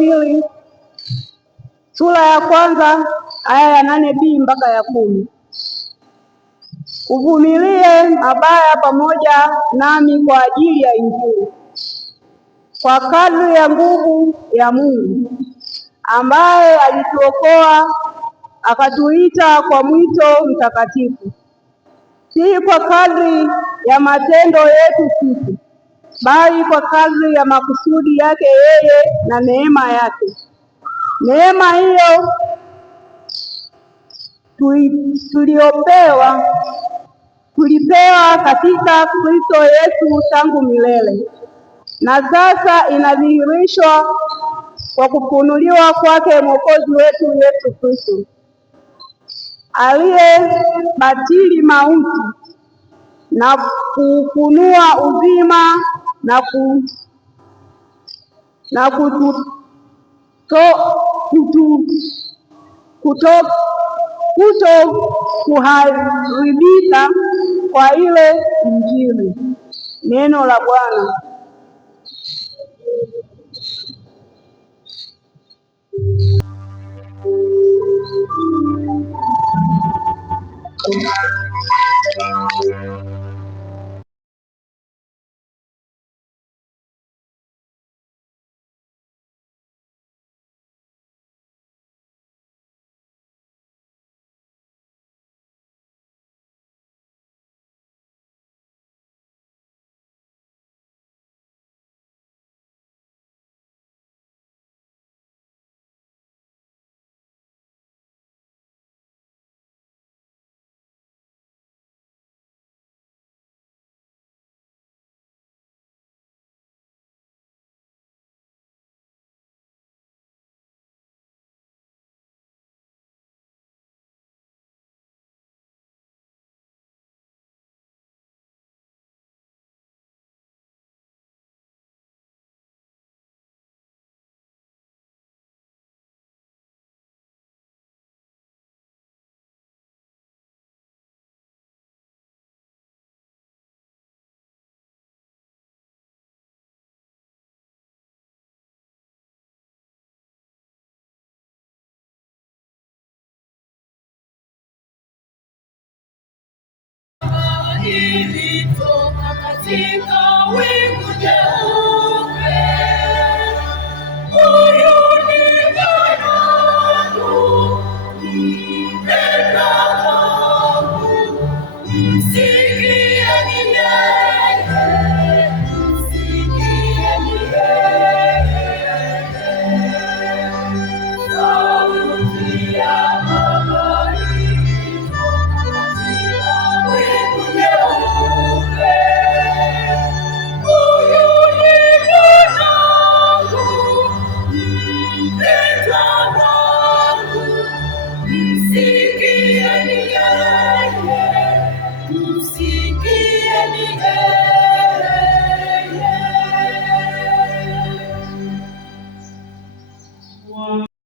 pili sura ya kwanza aya ya 8b mpaka ya 10. Uvumilie mabaya pamoja nami kwa ajili ya Injili, kwa kadri ya nguvu ya Mungu ambaye alituokoa akatuita kwa mwito mtakatifu, si kwa kadri ya matendo yetu sisi, bali kwa kadri ya makusudi yake yeye na neema yake. Neema hiyo tulipewa katika Kristo Yesu tangu milele, na sasa inadhihirishwa kwa kufunuliwa kwake Mwokozi wetu Yesu Kristo, aliyebatili mauti na kufunua uzima na kuto kuharibika kwa ile Injili. Neno la Bwana. Ilitoka katika wingu jeupe, huyu ni mwanangu mpendwa wangu, msikieni yeye, msikieni yeye. Sauti ya Baba ilitoka katika wingu jeupe, huyu ni mwanangu mpendwa wangu, msikieni yeye, msikieni yeye.